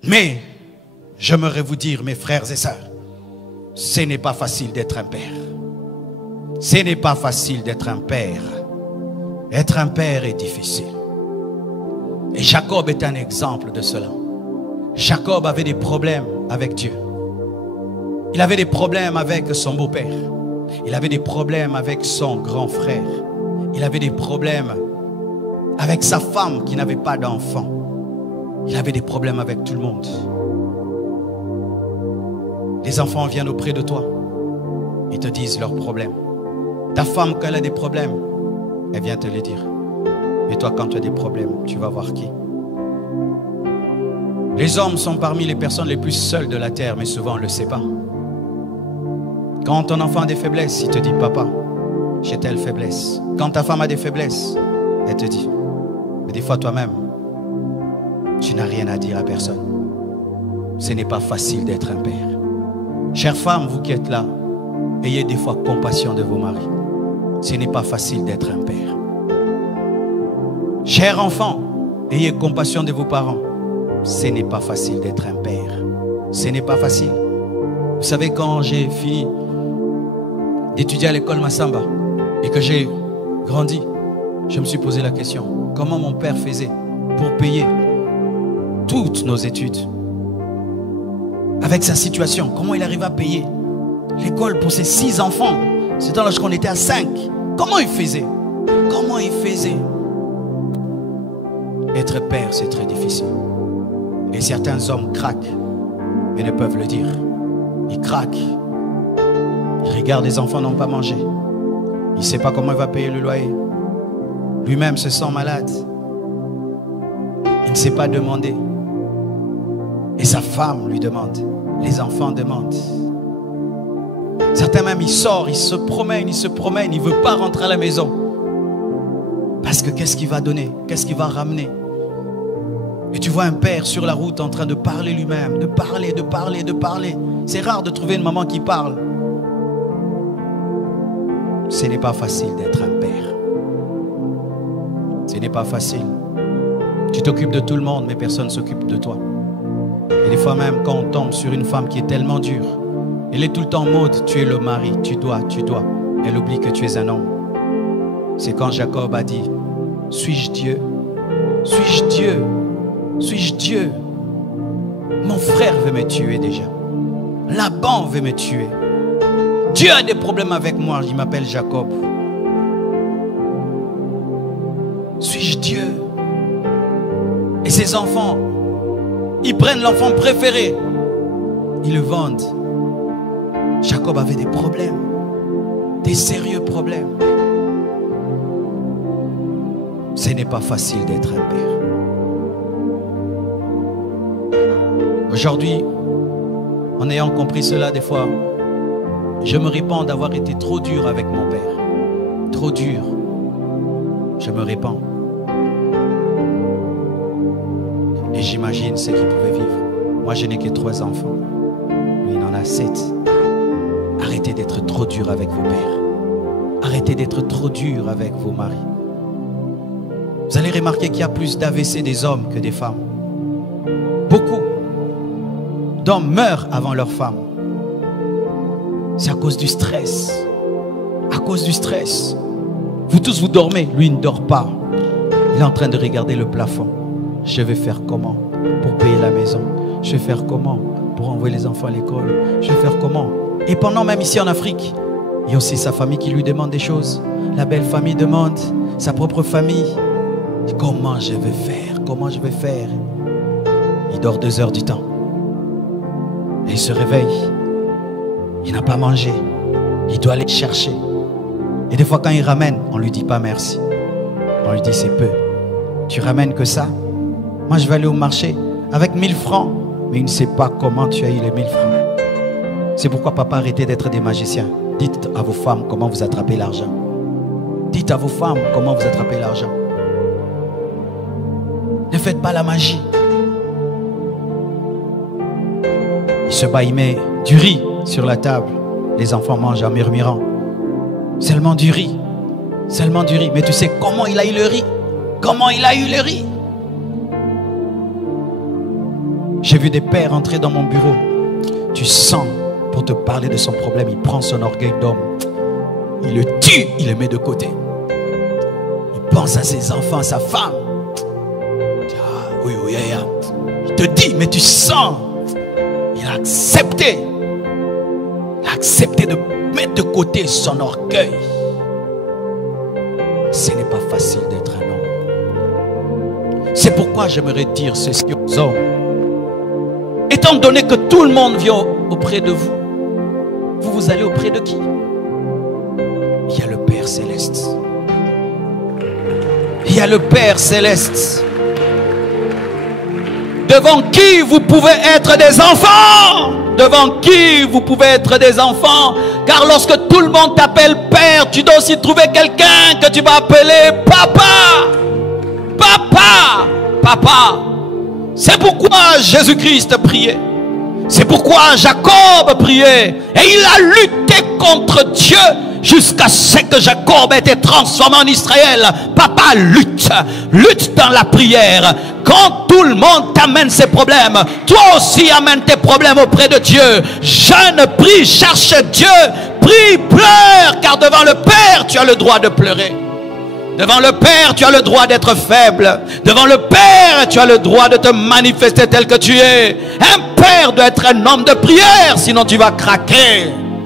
Mais j'aimerais vous dire, mes frères et sœurs, ce n'est pas facile d'être un père. Ce n'est pas facile d'être un père. Être un père est difficile. Et Jacob est un exemple de cela. Jacob avait des problèmes avec Dieu. Il avait des problèmes avec son beau-père. Il avait des problèmes avec son grand frère. Il avait des problèmes avec sa femme qui n'avait pas d'enfant. Il avait des problèmes avec tout le monde. Les enfants viennent auprès de toi. Ils te disent leurs problèmes. Ta femme, quand elle a des problèmes, elle vient te les dire. Et toi, quand tu as des problèmes, tu vas voir qui? Les hommes sont parmi les personnes les plus seules de la terre, mais souvent on ne le sait pas. Quand ton enfant a des faiblesses, il te dit, papa, j'ai telle faiblesse. Quand ta femme a des faiblesses, elle te dit. Mais des fois toi-même, tu n'as rien à dire à personne. Ce n'est pas facile d'être un père. Chères femmes, vous qui êtes là, ayez des fois compassion de vos maris. Ce n'est pas facile d'être un père. Chers enfants, ayez compassion de vos parents. Ce n'est pas facile d'être un père. Ce n'est pas facile. Vous savez, quand j'ai fini d'étudier à l'école Massamba et que j'ai grandi, je me suis posé la question, comment mon père faisait pour payer toutes nos études? Avec sa situation, comment il arrive à payer l'école pour ses 6 enfants? C'était lorsqu'on était à 5. Comment il faisait? Comment il faisait? Être père, c'est très difficile. Et certains hommes craquent, mais ne peuvent le dire. Ils craquent. Ils regardent les enfants n'ont pas mangé. Il ne sait pas comment il va payer le loyer. Lui-même se sent malade. Il ne sait pas demander. Et sa femme lui demande. Les enfants demandent. Certains même, ils sortent, ils se promènent, il ne veut pas rentrer à la maison. Parce que qu'est-ce qu'il va donner? Qu'est-ce qu'il va ramener? Et tu vois un père sur la route en train de parler lui-même, de parler. C'est rare de trouver une maman qui parle. Ce n'est pas facile d'être un père. Ce n'est pas facile. Tu t'occupes de tout le monde, mais personne ne s'occupe de toi. Et des fois même, quand on tombe sur une femme qui est tellement dure, elle est tout le temps en mode, tu es le mari, tu dois. Elle oublie que tu es un homme. C'est quand Jacob a dit, suis-je Dieu? Suis-je Dieu? Suis-je Dieu? Mon frère veut me tuer déjà. Laban veut me tuer. Dieu a des problèmes avec moi, il m'appelle Jacob. Suis-je Dieu? Et ses enfants, ils prennent l'enfant préféré, ils le vendent. Jacob avait des problèmes, des sérieux problèmes. Ce n'est pas facile d'être un père. Aujourd'hui, en ayant compris cela, des fois, je me répands d'avoir été trop dur avec mon père. Trop dur. Je me répands. Et j'imagine ce qu'il pouvait vivre. Moi, je n'ai que 3 enfants. Lui, il en a 7. Arrêtez d'être trop dur avec vos pères. Arrêtez d'être trop dur avec vos maris. Vous allez remarquer qu'il y a plus d'AVC des hommes que des femmes. Beaucoup d'hommes meurent avant leurs femmes. C'est à cause du stress. À cause du stress. Vous tous, vous dormez. Lui, il ne dort pas. Il est en train de regarder le plafond. Je vais faire comment pour payer la maison? Je vais faire comment pour envoyer les enfants à l'école? Je vais faire comment? Et pendant même ici en Afrique, il y a aussi sa famille qui lui demande des choses. La belle famille demande, sa propre famille. Comment je vais faire? Comment je vais faire? Il dort 2 heures du temps. Et il se réveille. Il n'a pas mangé. Il doit aller chercher. Et des fois quand il ramène, on ne lui dit pas merci. On lui dit c'est peu. Tu ramènes que ça? Moi je vais aller au marché avec 1000 francs. Mais il ne sait pas comment tu as eu les 1000 francs. C'est pourquoi papa, arrêtez d'être des magiciens. Dites à vos femmes comment vous attrapez l'argent. Dites à vos femmes comment vous attrapez l'argent. Ne faites pas la magie. Il se bat, il met du riz sur la table. Les enfants mangent en murmurant. Seulement du riz. Seulement du riz. Mais tu sais comment il a eu le riz? Comment il a eu le riz? J'ai vu des pères entrer dans mon bureau. Tu sens, pour te parler de son problème, il prend son orgueil d'homme. Il le tue, il le met de côté. Il pense à ses enfants, à sa femme. Oui, oui, il te dit, mais tu sens. Il a accepté. Il a accepté de mettre de côté son orgueil. Ce n'est pas facile d'être un homme. C'est pourquoi j'aimerais dire ceci aux hommes. Étant donné que tout le monde vient auprès de vous, vous allez auprès de qui? Il y a le Père Céleste. Il y a le Père Céleste. Devant qui vous pouvez être des enfants. Devant qui vous pouvez être des enfants. Car lorsque tout le monde t'appelle Père, tu dois aussi trouver quelqu'un que tu vas appeler Papa. Papa. Papa. C'est pourquoi Jésus-Christ priait. C'est pourquoi Jacob priait. Et il a lutté contre Dieu jusqu'à ce que Jacob ait été transformé en Israël. Papa lutte. Lutte dans la prière. Quand tout le monde t'amène ses problèmes, toi aussi amène tes problèmes auprès de Dieu. Jeûne, prie, cherche Dieu. Prie, pleure. Car devant le Père, tu as le droit de pleurer. Devant le Père, tu as le droit d'être faible. Devant le Père, tu as le droit de te manifester tel que tu es. Un père doit être un homme de prière, sinon tu vas craquer.